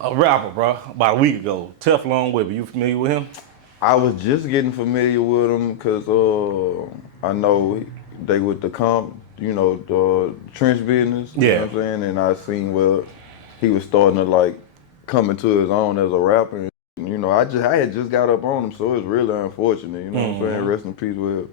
a rapper, bro, about a week ago. Teflon Webbie. You familiar with him? I was just getting familiar with them because I know they with the the trench business. You know Yeah. what I'm saying? And I seen where he was starting to like come into his own as a rapper. And, I had just got up on him, so it's really unfortunate. You know what I'm saying? Rest in peace, Will.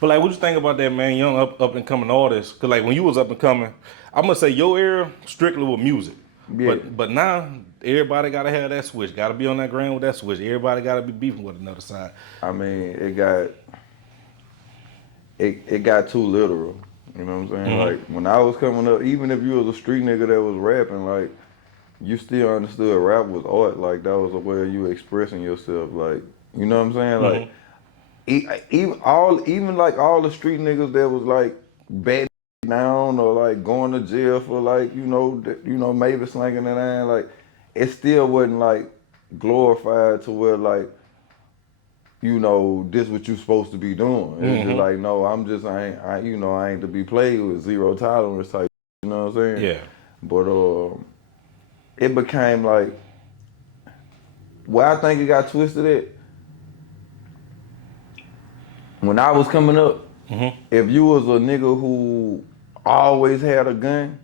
But like, what you think about that, man? Young up and coming artist. Cause like when you was up and coming, I'm gonna say your era strictly with music. Yeah. But now everybody gotta have that switch. Gotta be on that ground with that switch. Everybody gotta be beefing with another side. I mean, it got too literal. You know what I'm saying? Like when I was coming up, even if you was a street nigga that was rapping, like you still understood rap was art. Like that was a way of you expressing yourself. Like you know what I'm saying? Like even like all the street niggas that was like bad down or like going to jail for like maybe slanging it in, like it still wasn't like glorified to where like this what you supposed to be doing. It's just like, no, I ain't to be played with, zero tolerance type. You know what I'm saying? Yeah. But it became like where I think it got twisted at. When I was coming up, if you was a nigga who always had a gun,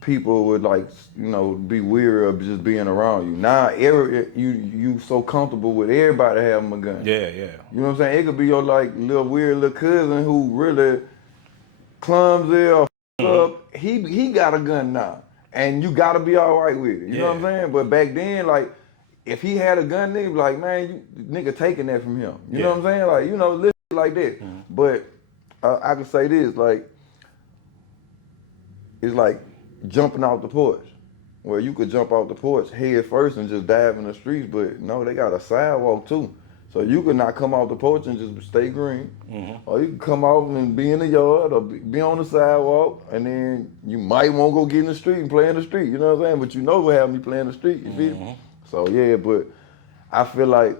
people would like, be weary of just being around you. Now, you so comfortable with everybody having a gun. Yeah, yeah. You know what I'm saying? It could be your like little weird little cousin who really clumsy or up. He got a gun now, and you gotta be all right with it. You know what I'm saying? But back then, like, if he had a gun, nigga, be like, man, you nigga taking that from him. You know what I'm saying? Like, listen like that. But I can say this, like, it's like jumping off the porch. Where you could jump off the porch head first and just dive in the streets, but no, they got a sidewalk too. So you could not come off the porch and just stay green. Or you can come out and be in the yard or be on the sidewalk, and then you might want to go get in the street and play in the street, you know what I'm saying? But what have me play in the street, you feel me? So yeah, but I feel like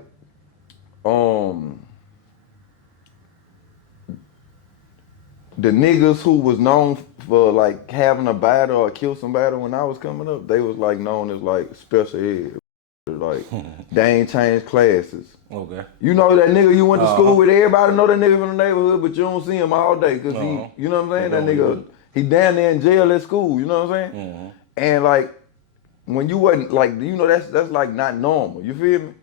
the niggas who was known for like having a battle or kill somebody when I was coming up, they was like known as like special ed. Like they ain't changed classes. Okay. You know that nigga you went to school with, everybody know that nigga from the neighborhood, but you don't see him all day because he, you know what I'm saying? That nigga, he down there in jail at school, you know what I'm saying? And like, when you wasn't like, that's like not normal, you feel me?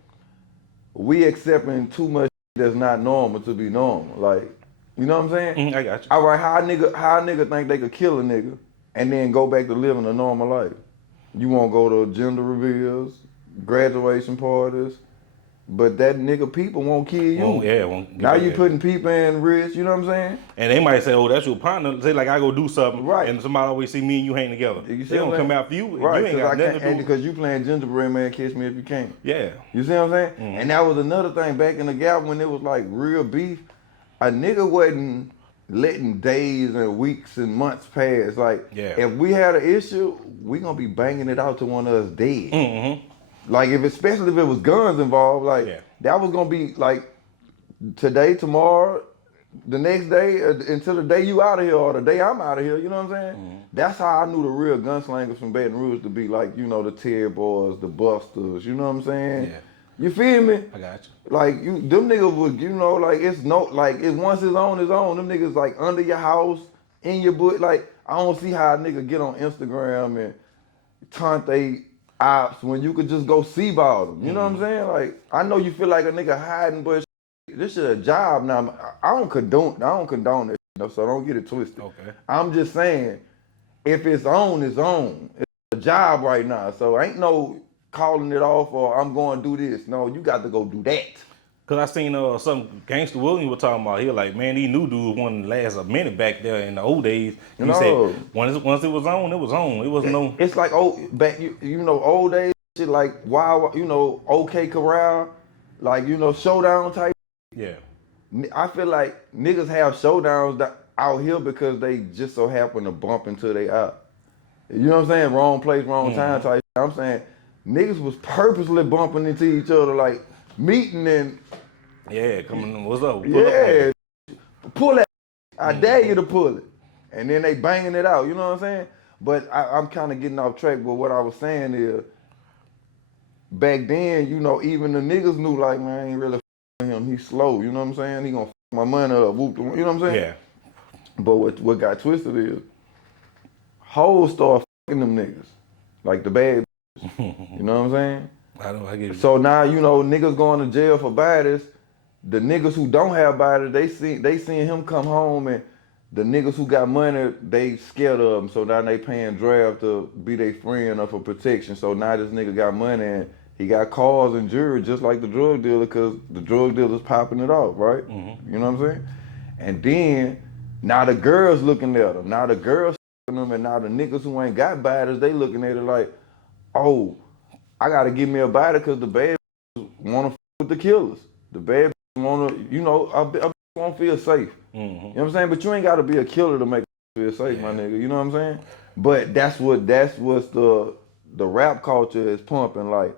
We accepting too much that's not normal to be normal, like, you know what I'm saying? I got you. All right, how a nigga think they could kill a nigga and then go back to living a normal life? You won't go to gender reveals, graduation parties, but that nigga people won't kill you. Won't now you putting people in risk, you know what I'm saying? And they might say, oh, that's your partner. Say like I go do something, right? And somebody always see me and you hang together. They don't come after you, right? You ain't got nothing to do. Because you playing gingerbread man, catch me if you can. Yeah. You see what I'm saying? And that was another thing back in the gap when it was like real beef. A nigga wasn't letting days and weeks and months pass. Like, if we had an issue, we gonna be banging it out to one of us dead. Like, especially if it was guns involved, like, that was gonna be like today, tomorrow, the next day, until the day you out of here or the day I'm out of here, you know what I'm saying? That's how I knew the real gunslingers from Baton Rouge to be like, the Terry Boys, the Busters, you know what I'm saying? Yeah. You feel me? I got you. Like, them niggas would, like, it's once it's on, it's on. Them niggas, like, under your house, in your book. Like, I don't see how a nigga get on Instagram and taunt they ops when you could just go see about them. You know what I'm saying? Like, I know you feel like a nigga hiding, but this is a job now. I don't condone this, so don't get it twisted. Okay. I'm just saying, if it's on, it's on. It's a job right now, so ain't no calling it off or I'm going to do this. No, you got to go do that. Cause I seen some Gangster William was talking about here, like, man, these new dudes wouldn't last a minute back there in the old days. And he said once it was on, it was on. It was no. It's like back old days shit like wild, OK Corral, like showdown type. Yeah. I feel like niggas have showdowns out here because they just so happen to bump into they out. You know what I'm saying? Wrong place, wrong time type. I'm saying niggas was purposely bumping into each other, like meeting and coming. What's up? Pull that. I dare you to pull it, and then they banging it out. You know what I'm saying? But I'm kind of getting off track. But what I was saying is, back then, you know, even the niggas knew like, man, I ain't really with him. He's slow. You know what I'm saying? He gonna my money up. Whoop, you know what I'm saying? Yeah. But what got twisted is hoes start fucking them niggas, like the bad. You know what I'm saying? I get you. So now, you know, niggas going to jail for bodies. The niggas who don't have bodies, they seeing him come home, and the niggas who got money, they scared of him. So now they paying draft to be their friend or for protection. So now this nigga got money and he got cars and jewelry just like the drug dealer, because the drug dealer's popping it off, right? Mm-hmm. You know what I'm saying? And then now the girls looking at him. Now the girls them, and now the niggas who ain't got bodies, they looking at it like, oh, I gotta give me a body because the bad wanna f with the killers. The bad wanna, you know, I won't feel safe. Mm-hmm. You know what I'm saying? But you ain't gotta be a killer to make feel safe, my nigga. You know what I'm saying? But that's what's the rap culture is pumping. Like,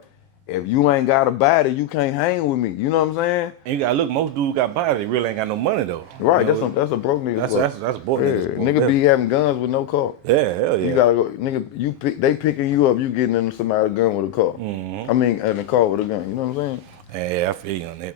if you ain't got a body, you can't hang with me. You know what I'm saying? And you gotta look, most dudes got body, they really ain't got no money though. Right, you know? that's a broke nigga. That's a broke nigga. Nigga be having guns with no car. Yeah, hell yeah. You gotta go, nigga. They picking you up. You getting in somebody's gun with a car. Mm-hmm. I mean, in a car with a gun. You know what I'm saying? Yeah, I feel you on that.